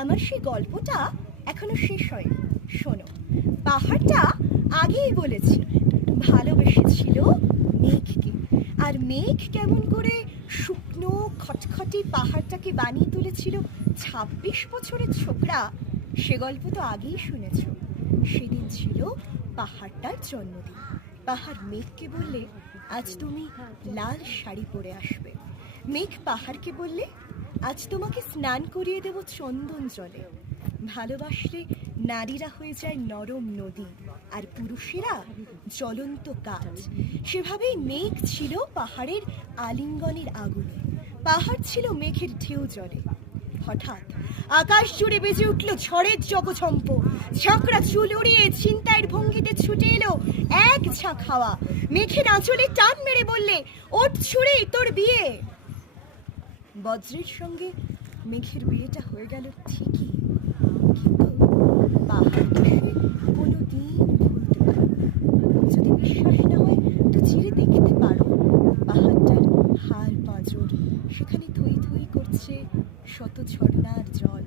আমার সেই গল্পটা এখনো শেষ হয়নি। শোনো, পাহাড়টা আগেই বলেছি ভালোবেসেছিল মেঘকে, আর মেঘ কেমন করে শুকনো খটখটি পাহাড়টাকে বানিয়ে তুলেছিল ২৬ বছরের ছোকরা, সে গল্প তো আগেই শুনেছ। সেদিন ছিল পাহাড়টার জন্মদিন। পাহাড় মেঘকে বললে, আজ তুমি লাল শাড়ি পরে আসবে। মেঘ পাহাড়কে বললে, আজ তোমাকে স্নান করিয়ে দেব চন্দন জলে। ভালোবাসলে নারীরা হয়ে যায় নরম নদী, আর পুরুষেরা জ্বলন্ত কাঠ। সেভাবেই মেঘ ছিল পাহাড়ের আলিঙ্গনের আগুনে, পাহাড় ছিল মেঘের ঢেউ জলে। হঠাৎ আকাশ জুড়ে বেজে উঠল ঝড়ের জগঝম্প। ঝাঁকড়া চুল উড়িয়ে ছিনতাইয়ের ভঙ্গিতে ছুটে এলো এক ঝাঁক হাওয়া। মেঘের আঁচলে টান মেরে বললে, ওঠ ছুড়ে তোর বিয়ে। বজ্রের সঙ্গে মেঘের বিয়েটা হয়ে গেল ঠিকই, কিন্তু পাহাড়টা সে কোনোদিন ভুলতে পারে না। যদি বিশ্বাস না হয় তো চিরে দেখতে পারো পাহাড়টার হাড় পাঁজর, সেখানে থই থই করছে শত ঝর্ণার জল।